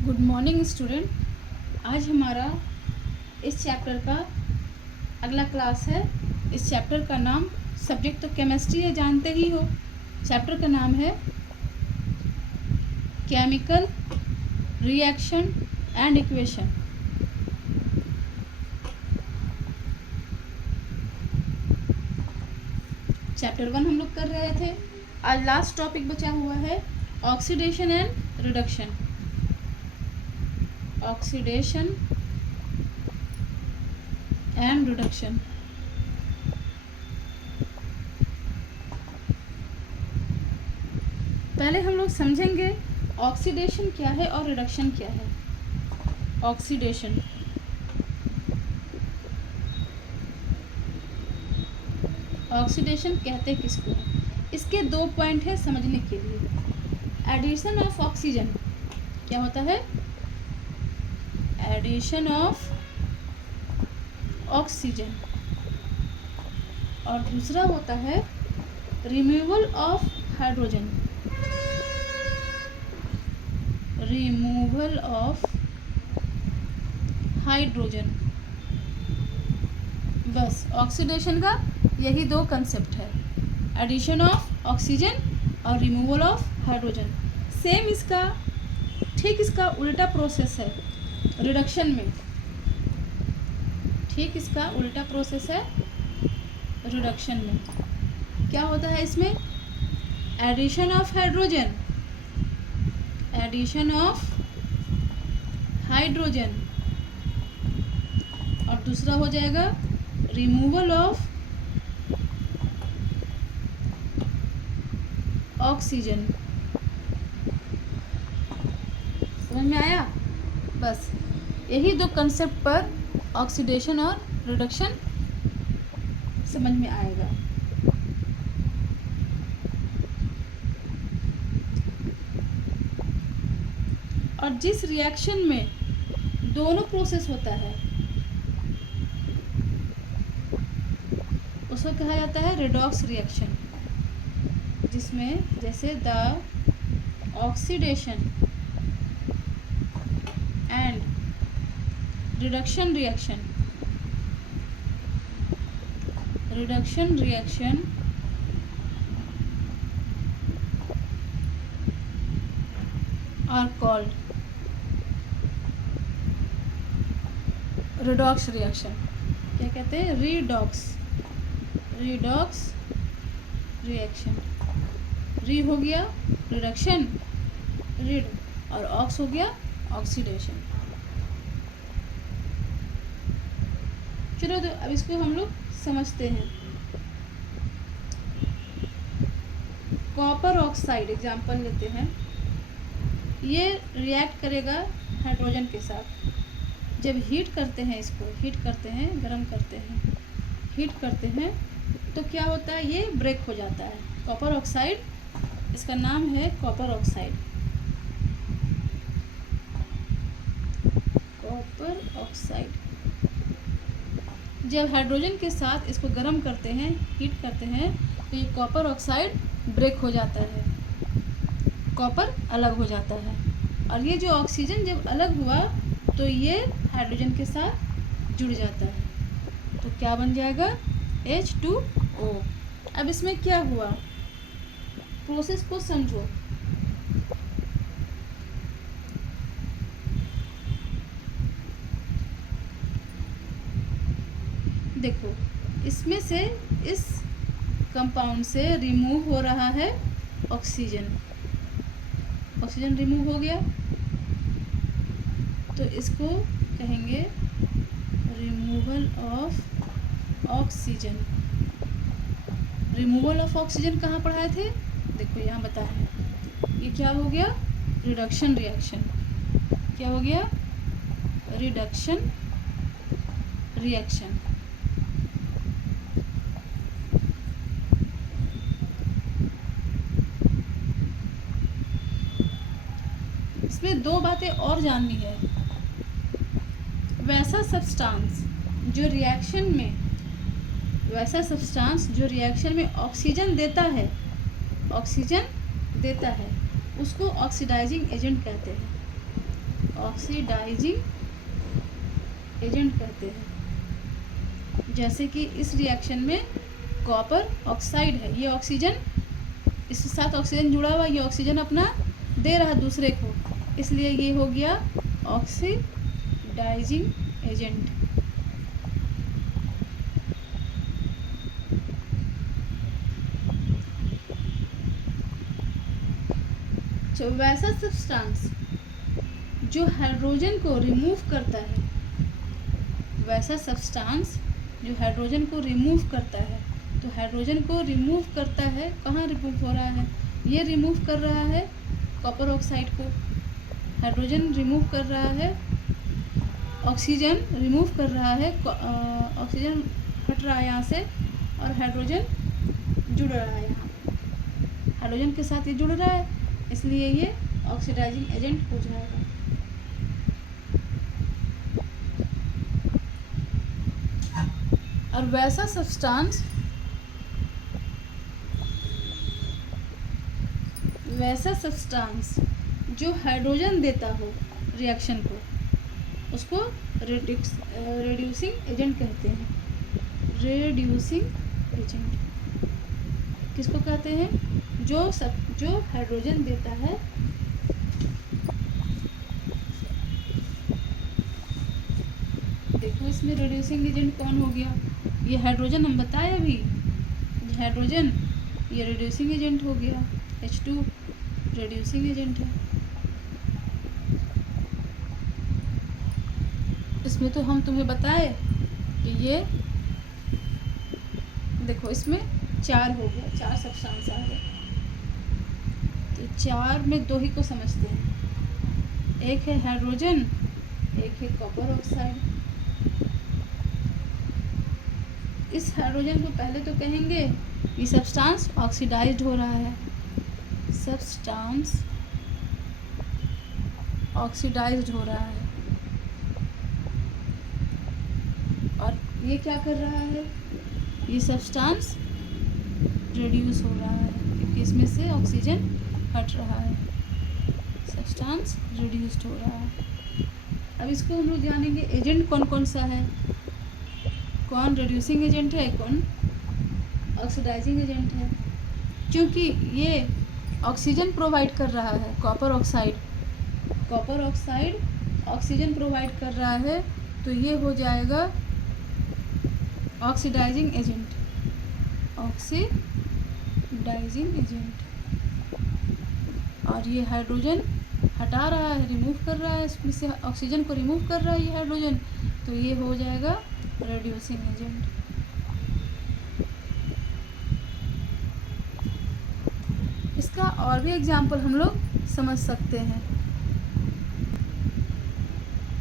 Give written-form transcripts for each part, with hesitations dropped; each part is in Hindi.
Good morning student. आज हमारा इस चैप्टर का अगला क्लास है। इस चैप्टर का नाम, सब्जेक्ट तो केमिस्ट्री है, जानते ही हो। चैप्टर का नाम है chemical reaction and equation. Chapter 1 हम लोग कर रहे थे। आज लास्ट टॉपिक बचा हुआ है oxidation and reduction. Oxidation and reduction. पहले हम लोग समझेंगे ऑक्सीडेशन क्या है और रिडक्शन क्या है। ऑक्सीडेशन, ऑक्सीडेशन कहते किसको है? इसके दो पॉइंट है समझने के लिए। एडिशन ऑफ ऑक्सीजन, क्या होता है? Addition of oxygen. और दूसरा होता है removal of hydrogen. Removal of hydrogen. बस ऑक्सीडेशन का यही दो कंसेप्ट है, एडिशन ऑफ ऑक्सीजन और रिमूवल ऑफ हाइड्रोजन। सेम इसका ठीक इसका उल्टा प्रोसेस है रिडक्शन में। ठीक इसका उल्टा प्रोसेस है रिडक्शन में। क्या होता है इसमें? Addition of hydrogen, addition of hydrogen, और दूसरा हो जाएगा रिमूवल ऑफ ऑक्सीजन। समझ में आया? बस यही दो कंसेप्ट पर ऑक्सीडेशन और रिडक्शन समझ में आएगा। और जिस रिएक्शन में दोनों प्रोसेस होता है उसको कहा जाता है रेडॉक्स रिएक्शन, जिसमें जैसे the oxidation and reduction reaction, reduction reaction are called redox reaction. क्या कहते हैं? Redox, redox reaction. री हो गया रिडक्शन, रिड, और ऑक्स हो गया ऑक्सीडेशन। चलो तो अब इसको हम लोग समझते हैं। कॉपर ऑक्साइड एग्जाम्पल लेते हैं। ये रिएक्ट करेगा हाइड्रोजन के साथ। जब हीट करते हैं, इसको हीट करते हैं, गर्म करते हैं, हीट करते हैं, तो क्या होता है? ये ब्रेक हो जाता है। कॉपर ऑक्साइड, इसका नाम है कॉपर ऑक्साइड। कॉपर ऑक्साइड जब हाइड्रोजन के साथ इसको गर्म करते हैं, हीट करते हैं, तो ये कॉपर ऑक्साइड ब्रेक हो जाता है, कॉपर अलग हो जाता है। और ये जो ऑक्सीजन जब अलग हुआ तो ये हाइड्रोजन के साथ जुड़ जाता है, तो क्या बन जाएगा? H2O। अब इसमें क्या हुआ? प्रोसेस को समझो। देखो, इसमें से इस कंपाउंड से रिमूव हो रहा है ऑक्सीजन। ऑक्सीजन रिमूव हो गया तो इसको कहेंगे removal of oxygen. Removal of oxygen कहाँ पढ़ाए थे? देखो यहाँ बताया। ये क्या हो गया? Reduction reaction. क्या हो गया? Reduction reaction. इसमें दो बातें और जाननी है। वैसा सब्सटेंस जो रिएक्शन में ऑक्सीजन देता है, उसको ऑक्सीडाइजिंग एजेंट कहते हैं। ऑक्सीडाइजिंग एजेंट कहते हैं। जैसे कि इस रिएक्शन में कॉपर ऑक्साइड है, ये ऑक्सीजन, इसके साथ ऑक्सीजन जुड़ा हुआ, ये ऑक्सीजन अपना दे रहा दूसरे को, इसलिए ये हो गया ऑक्सीडाइजिंग एजेंट। तो वैसा सब्सटेंस जो हाइड्रोजन को रिमूव करता है, वैसा सब्सटेंस जो हाइड्रोजन को रिमूव करता है, तो हाइड्रोजन को रिमूव करता है, कहाँ रिमूव हो रहा है, ये रिमूव कर रहा है कॉपर ऑक्साइड को, हाइड्रोजन रिमूव कर रहा है, ऑक्सीजन रिमूव कर रहा है, ऑक्सीजन हट रहा है यहाँ से और हाइड्रोजन जुड़ रहा है, यहाँ हाइड्रोजन के साथ ये जुड़ रहा है, इसलिए ये ऑक्सीडाइजिंग एजेंट हो जाएगा। और वैसा सब्सटेंस जो हाइड्रोजन देता हो रिएक्शन को, उसको रिड्यूसिंग एजेंट कहते हैं। रिड्यूसिंग एजेंट किसको कहते हैं? जो हाइड्रोजन देता है, देखो इसमें रिड्यूसिंग एजेंट कौन हो गया, ये हाइड्रोजन हम बताए अभी, हाइड्रोजन ये रिड्यूसिंग एजेंट हो गया, H2 रिड्यूसिंग एजेंट है। इसमें तो हम तुम्हें बताए कि ये देखो इसमें 4 हो गया, 4 सब्सटेंस आ गए, तो 4 में 2 ही को समझते हैं, एक है हाइड्रोजन, एक है कॉपर ऑक्साइड। इस हाइड्रोजन को पहले तो कहेंगे ये सब्सटेंस ऑक्सीडाइज्ड हो रहा है, सब्सटेंस ऑक्सीडाइज्ड हो रहा है, और ये क्या कर रहा है, ये सब्सटेंस रिड्यूस हो रहा है, क्योंकि इसमें से ऑक्सीजन हट रहा है, सब्सटेंस रिड्यूस्ड हो रहा है। अब इसको हम लोग जानेंगे एजेंट कौन कौन सा है, कौन रिड्यूसिंग एजेंट है, कौन ऑक्सीडाइजिंग एजेंट है। क्योंकि ये ऑक्सीजन प्रोवाइड कर रहा है, कॉपर ऑक्साइड ऑक्सीजन प्रोवाइड कर रहा है, तो ये हो जाएगा ऑक्सीडाइजिंग एजेंट, ऑक्सीडाइजिंग एजेंट। और ये हाइड्रोजन हटा रहा है, रिमूव कर रहा है, इसमें से ऑक्सीजन को रिमूव कर रहा है ये हाइड्रोजन, तो ये हो जाएगा रिड्यूसिंग एजेंट। इसका और भी एग्जाम्पल हम लोग समझ सकते हैं,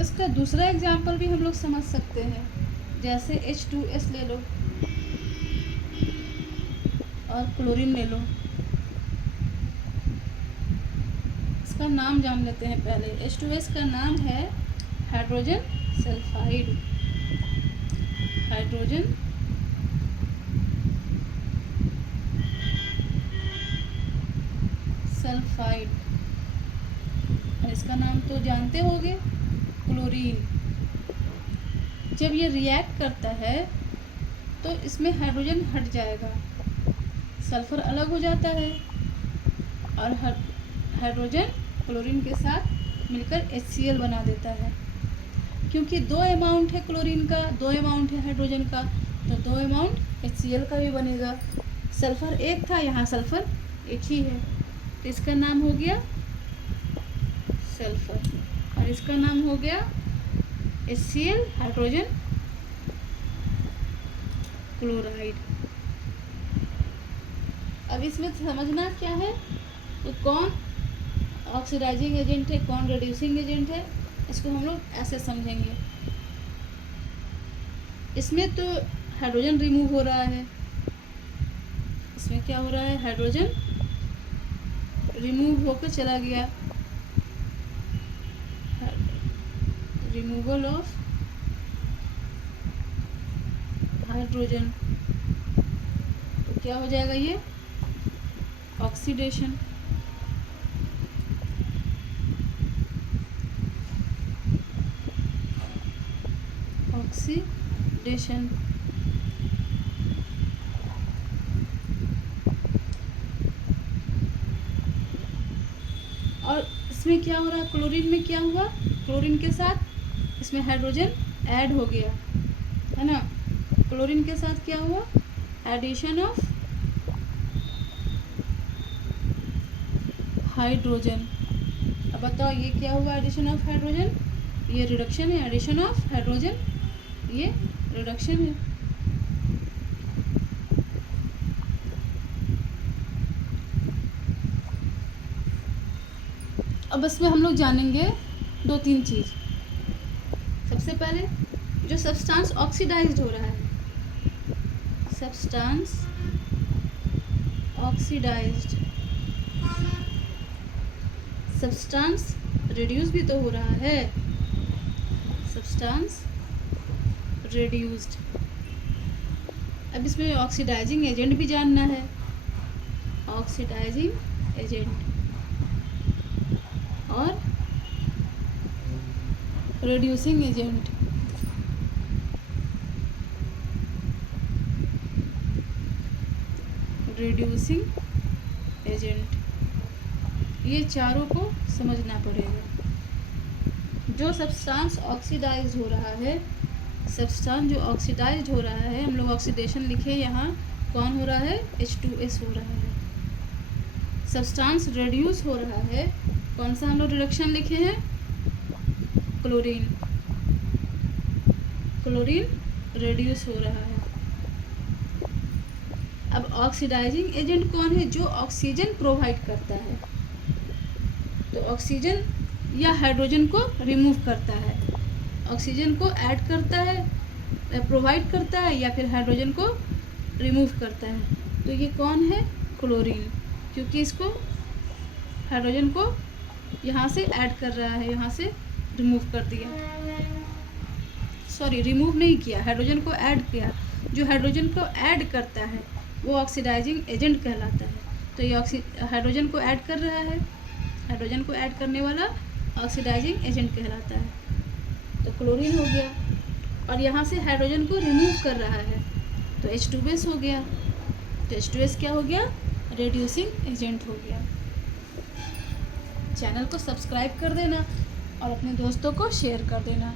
इसका दूसरा एग्जाम्पल भी हम लोग समझ सकते हैं, जैसे H2S ले लो और क्लोरीन ले लो। इसका नाम जान लेते हैं पहले। H2S का नाम है हाइड्रोजन सल्फाइड, हाइड्रोजन सल्फाइड। और इसका नाम तो जानते होंगे, क्लोरीन। जब ये रिएक्ट करता है तो इसमें हाइड्रोजन हट जाएगा, सल्फर अलग हो जाता है और हाइड्रोजन क्लोरीन के साथ मिलकर HCl बना देता है। क्योंकि 2 अमाउंट है क्लोरीन का, 2 अमाउंट है हाइड्रोजन का, तो 2 अमाउंट HCl का भी बनेगा। सल्फर एक था, यहाँ सल्फर एक ही है, तो इसका नाम हो गया सल्फर, और इसका नाम हो गया HCl, हाइड्रोजन क्लोराइड। अब इसमें समझना क्या है, तो कौन ऑक्सीडाइजिंग एजेंट है, कौन रिड्यूसिंग एजेंट है, इसको हम लोग ऐसे समझेंगे। इसमें तो हाइड्रोजन रिमूव हो रहा है, इसमें क्या हो रहा है, हाइड्रोजन रिमूव होकर चला गया, रिमूवल ऑफ हाइड्रोजन, तो क्या हो जाएगा, ये ऑक्सीडेशन। ऑक्सीडेशन। और इसमें क्या हो रहा है, क्लोरीन में क्या हुआ, क्लोरीन के साथ इसमें हाइड्रोजन ऐड हो गया है ना। क्लोरीन के साथ क्या हुआ, एडिशन ऑफ हाइड्रोजन। अब बताओ ये क्या हुआ, एडिशन ऑफ हाइड्रोजन, ये रिडक्शन है, एडिशन ऑफ हाइड्रोजन ये रिडक्शन है। अब इसमें हम लोग जानेंगे 2-3 चीज़। सबसे पहले जो सब्सटेंस ऑक्सीडाइज्ड हो रहा है, सब्सटेंस ऑक्सीडाइज्ड, सब्सटेंस रिड्यूस भी तो हो रहा है, सब्सटेंस रिड्यूस्ड। अब इसमें ऑक्सीडाइजिंग एजेंट भी जानना है, ऑक्सीडाइजिंग एजेंट और रिड्यूसिंग एजेंट। रिड्यूसिंग एजेंट, ये चारों को समझना पड़ेगा। जो सब्सटेंस ऑक्सीडाइज हो रहा है, सब्सटेंस जो ऑक्सीडाइज हो रहा है, हम लोग ऑक्सीडेशन लिखे यहाँ, कौन हो रहा है, H2S हो रहा है। सब्सटेंस रिड्यूस हो रहा है, कौन सा हम लोग रिडक्शन लिखे हैं, क्लोरीन, क्लोरीन रिड्यूस हो रहा है। अब ऑक्सीडाइजिंग एजेंट कौन है, जो ऑक्सीजन प्रोवाइड करता है, तो ऑक्सीजन या हाइड्रोजन को रिमूव करता है, ऑक्सीजन को ऐड करता है, प्रोवाइड करता है, या फिर हाइड्रोजन को रिमूव करता है। तो ये कौन है, क्लोरीन, क्योंकि इसको हाइड्रोजन को यहाँ से ऐड कर रहा है, यहाँ से रिमूव कर दिया, सॉरी रिमूव नहीं किया, हाइड्रोजन को ऐड किया। जो हाइड्रोजन को ऐड करता है वो ऑक्सीडाइजिंग एजेंट कहलाता है। तो ये हाइड्रोजन को ऐड कर रहा है, हाइड्रोजन को ऐड करने वाला ऑक्सीडाइजिंग एजेंट कहलाता है। तो क्लोरीन हो गया, और यहाँ से हाइड्रोजन को रिमूव कर रहा है, तो H2S हो गया। तो H2S क्या हो गया, रिड्यूसिंग एजेंट हो गया। चैनल को सब्सक्राइब कर देना और अपने दोस्तों को शेयर कर देना।